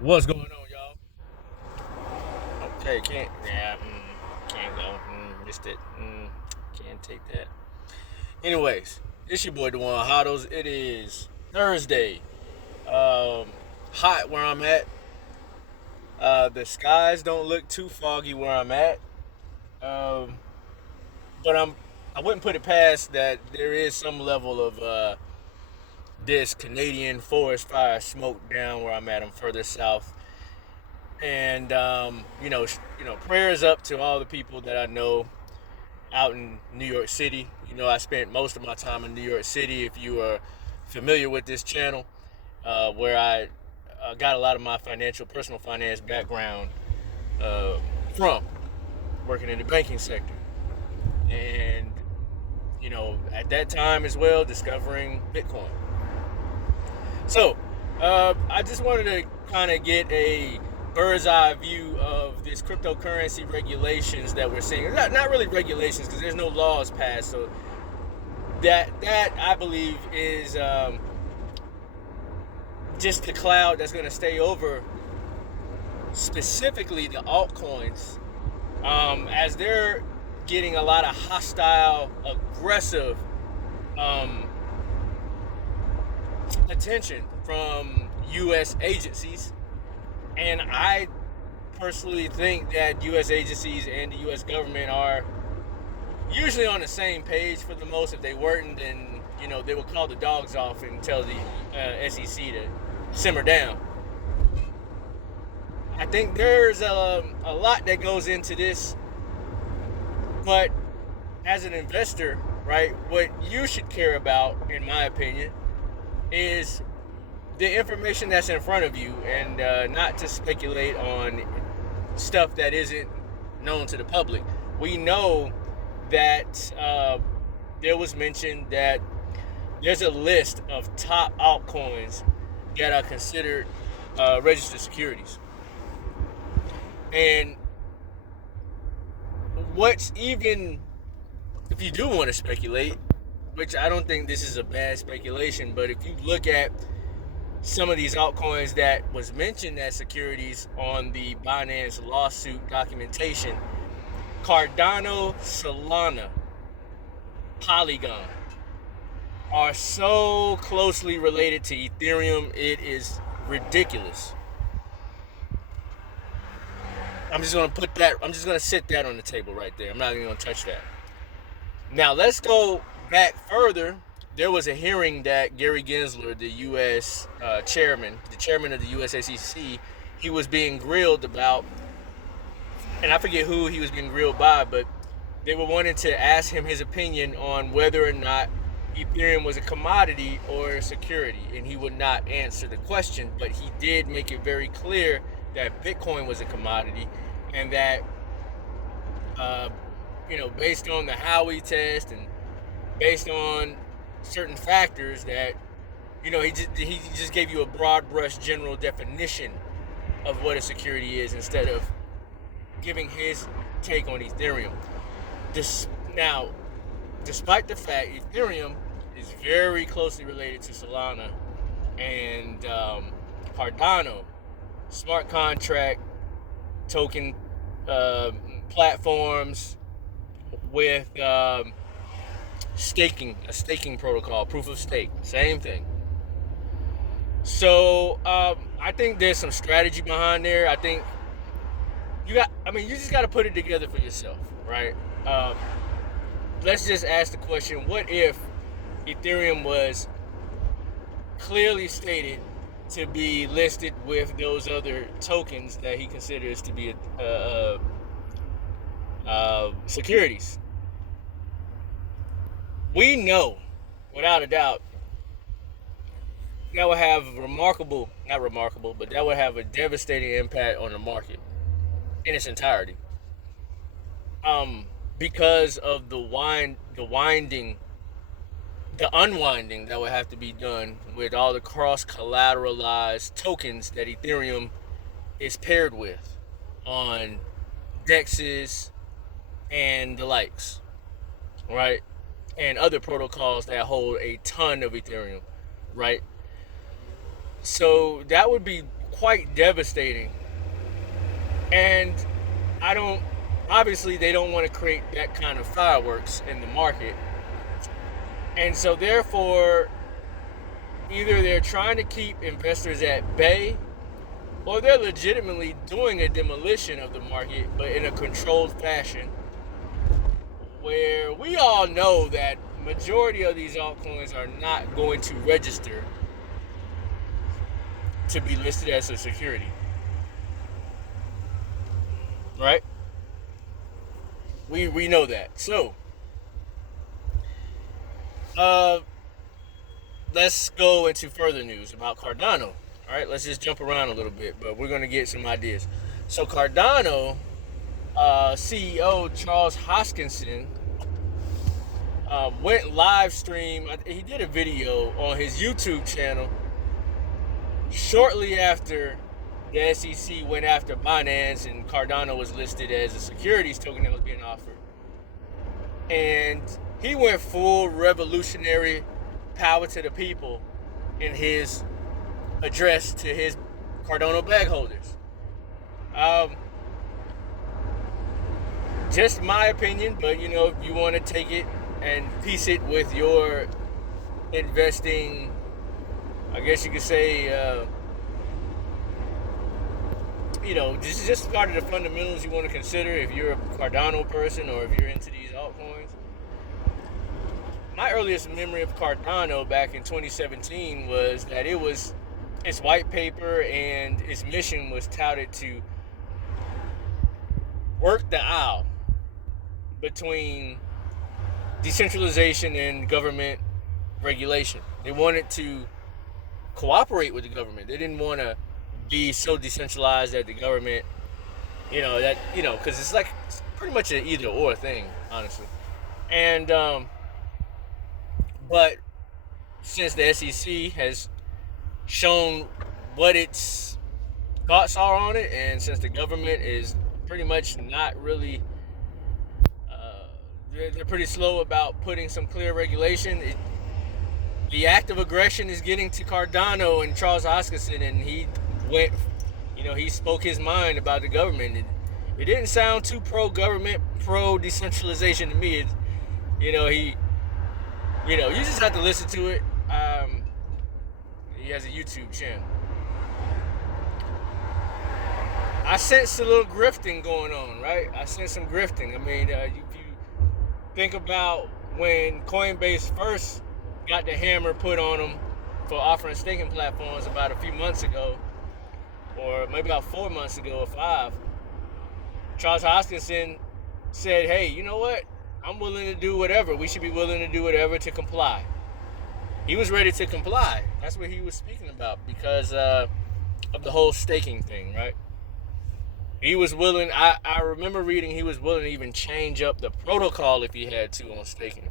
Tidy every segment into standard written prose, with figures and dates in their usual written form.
What's going on, y'all? Okay, can't go. Missed it. Can't take that. Anyways, it's your boy Dewan Hoddles. It is Thursday. Um, Hot where I'm at. The skies don't look too foggy where I'm at. Um, but I wouldn't put it past that there is some level of this Canadian forest fire smoke down where I'm at. I'm further south. And prayers up to all the people that I know out in New York City. I spent most of my time in New York City. If you are familiar with this channel, where I got a lot of my personal finance background uh, from working in the banking sector, and at that time as well, discovering Bitcoin. So, I just wanted to kind of get a bird's eye view of this cryptocurrency regulations that we're seeing. Not really regulations because there's no laws passed. So that I believe is just the cloud that's going to stay over specifically the altcoins, as they're getting a lot of hostile, aggressive um, attention from U.S. agencies. And I personally think that U.S. agencies and the U.S. government are usually on the same page for the most. If they weren't, then they would call the dogs off and tell the SEC to simmer down. I think there's a lot that goes into this, but as an investor, right, what you should care about, in my opinion, is the information that's in front of you, and not to speculate on stuff that isn't known to the public. We know that there was mentioned that there's a list of top altcoins that are considered registered securities. And what's even, if you do want to speculate, which I don't think this is a bad speculation, but if you look at some of these altcoins that was mentioned as securities on the Binance lawsuit documentation, Cardano, Solana, Polygon are so closely related to Ethereum, it is ridiculous. I'm just gonna sit that on the table right there. I'm not even gonna touch that. Now let's go back further. There was a hearing that Gary Gensler, the U.S. The chairman of the U.S. SEC, he was being grilled about, and I forget who he was being grilled by, but they were wanting to ask him his opinion on whether or not Ethereum was a commodity or a security, and he would not answer the question, but he did make it very clear that Bitcoin was a commodity, and that based on the Howey test and based on certain factors, that he just gave you a broad brush general definition of what a security is instead of giving his take on Ethereum. Now, despite the fact Ethereum is very closely related to Solana and Cardano, smart contract token platforms with a staking protocol, proof of stake, same thing. So I think there's some strategy behind there. I think you just got to put it together for yourself, right? Let's just ask the question: what if Ethereum was clearly stated to be listed with those other tokens that he considers to be securities? We know, without a doubt, that would have not remarkable, but that would have a devastating impact on the market in its entirety. Because of the unwinding that would have to be done with all the cross collateralized tokens that Ethereum is paired with on dexes and the likes, right? And other protocols that hold a ton of Ethereum, right? So that would be quite devastating. And obviously they don't want to create that kind of fireworks in the market. And so therefore, either they're trying to keep investors at bay, or they're legitimately doing a demolition of the market, but in a controlled fashion, where we all know that majority of these altcoins are not going to register to be listed as a security. Right? We know that. So, let's go into further news about Cardano. All right, let's just jump around a little bit, but we're going to get some ideas. So Cardano CEO Charles Hoskinson went live stream. He did a video on his YouTube channel shortly after the SEC went after Binance and Cardano was listed as a securities token that was being offered. And he went full revolutionary power to the people in his address to his Cardano bag holders. Just my opinion, but you know, if you want to take it and piece it with your investing, I guess you could say, you know, this is just part of the fundamentals you want to consider if you're a Cardano person or if you're into these altcoins. My earliest memory of Cardano back in 2017 was that its white paper and its mission was touted to work the aisle between decentralization and government regulation. They wanted to cooperate with the government. They didn't want to be so decentralized that the government, because it's pretty much an either or thing, honestly. And but since the SEC has shown what its thoughts are on it, and since the government is pretty much not really, they're pretty slow about putting some clear regulation. The act of aggression is getting to Cardano and Charles Hoskinson, and he spoke his mind about the government. It didn't sound too pro-government, pro-decentralization to me. You just have to listen to it. He has a YouTube channel. I sensed a little grifting going on, right? I sensed some grifting. I mean, if you think about when Coinbase first got the hammer put on them for offering staking platforms about a few months ago, or maybe about 4 months ago or 5, Charles Hoskinson said, hey, you know what? I'm willing to do whatever. We should be willing to do whatever to comply. He was ready to comply. That's what he was speaking about because of the whole staking thing, right? He was willing, I remember reading he was willing to even change up the protocol if he had to on staking.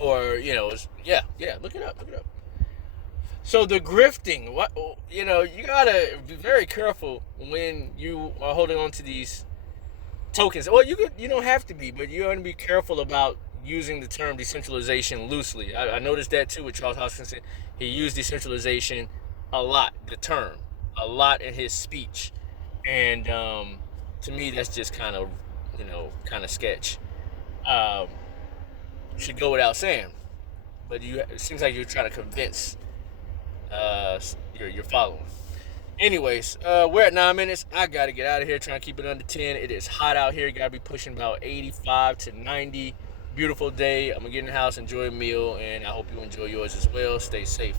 Or, look it up. So the grifting, you gotta be very careful when you are holding on to these tokens. Well, you don't have to be, but you want to be careful about using the term decentralization loosely. I noticed that too with Charles Hoskinson. He used decentralization a lot, the term, a lot in his speech. And to me, that's just kind of sketch. Should go without saying. But it seems like you're trying to convince your following. Anyways, we're at 9 minutes. I got to get out of here, trying to keep it under 10. It is hot out here. Got to be pushing about 85 to 90. Beautiful day. I'm going to get in the house, enjoy a meal, and I hope you enjoy yours as well. Stay safe.